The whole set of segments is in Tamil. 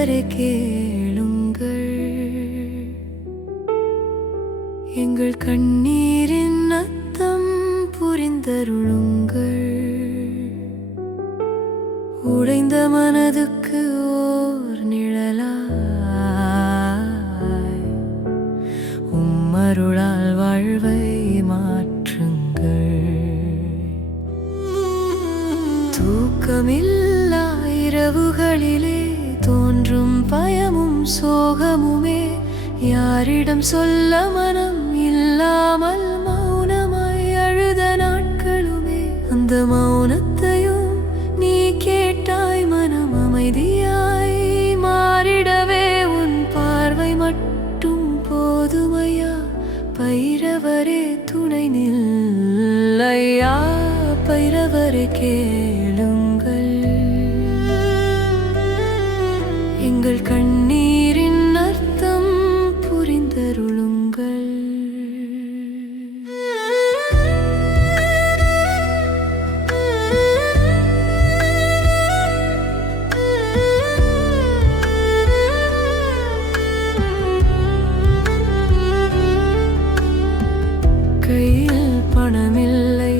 பைரவரே கேளுங்கள், எங்கள் கண்ணீரின் அர்த்தம் புரிந்தருளுங்கள். உடைந்த மனதுக்கு ஓர் நிழலாய் உம்மருளால் வாழ்வை மாற்றுங்கள். தூக்கமில்லா இரவுகளிலே தோன்றும் பயமும் சோகமுமே, யாரிடம் சொல்ல மனம் இல்லாமல் மௌனமாய் அழுத நாட்களுமே. அந்த மௌனத்தையும் நீ கேட்டாய், மனம் அமைதியாய் மாறிடவே உன் பார்வை மட்டும் போதுமையா. பைரவரே துணை நில்லையா, பைரவரே கேளுங்கள், எங்கள் கண்ணீரின் அர்த்தம் புரிந்தருளுங்கள். கையில் பணமில்லை,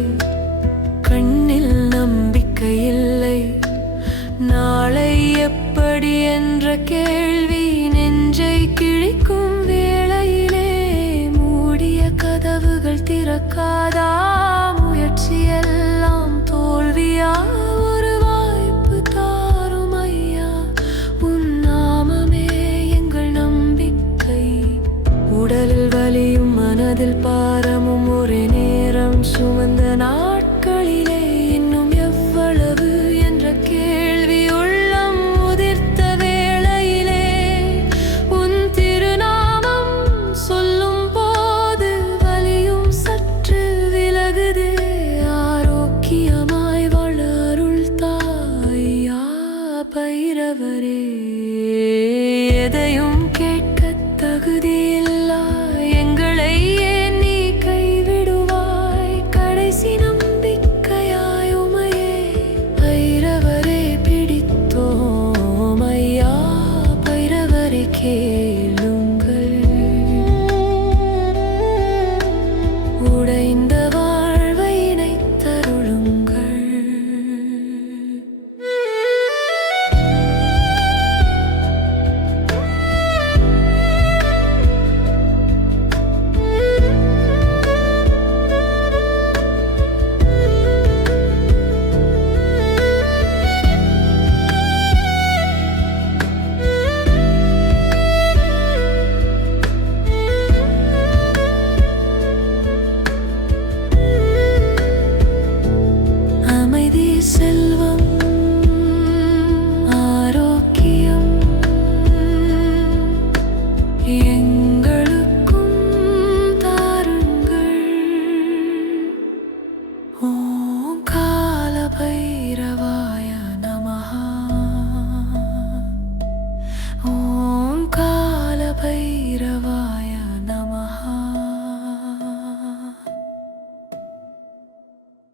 கண்ணில் நம்பிக்கை இல்லை, நாளை எப்படி என்ற கேள்வி நெஞ்சை கிழிக்கும் வேளையிலே, மூடிய கதவுகள் திறக்காதா, முயற்சியெல்லாம் தோல்வியா. ஒரு வாய்ப்பு தாரும் ஐயா, உன் நாமமே எங்கள் நம்பிக்கை. உடலில் வலியும் மனதில் பாரமும் ஒரே நேரம் சுமந்த நாட்களிலே, இன்னும் எவ்வளவு என்ற கேள்வி உள்ளம் உதிர்த்த வேளையிலே, உன் திருநாமம் சொல்லும் போது வலியும் சற்று விலகுதே. ஆரோக்கியமாய் வாழ அருள் தாயா, பைரவரே. எதையும் கேட்க தகுதியில்லா எங்களை ஏன் நீ கைவிடுவாய், கடைசி நம்பிக்கையாய் உமையே பைரவரே பிடித்தோம் ஐயா, பைரவரே கேளுங்கள், உடைந்த வாழ்வை இணைத்தருளுங்கள். அமைதி, செல்வம், ஆரோக்கியம் எங்களுக்கும் தாருங்கள். ஓம் கால பைரவரே